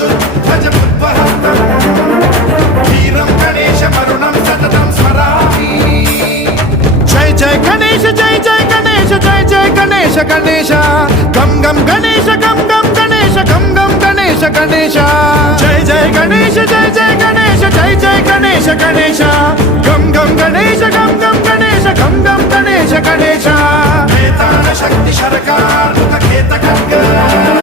शुद्धजमुद्वहन्तम् वीरं गणेश मरुणं सततं स्मरामि जय जय गणेश जय जय गणेश जय जय गणेश गणेश गम गम गणेश गम गम गणेश गम गम गणेश गणेश जय जय गणेश जय जय गणेश जय जय गणेश गणेश गम गम गणेश गम गम गणेश गम गम गणेश गणेश शक्ति सरकार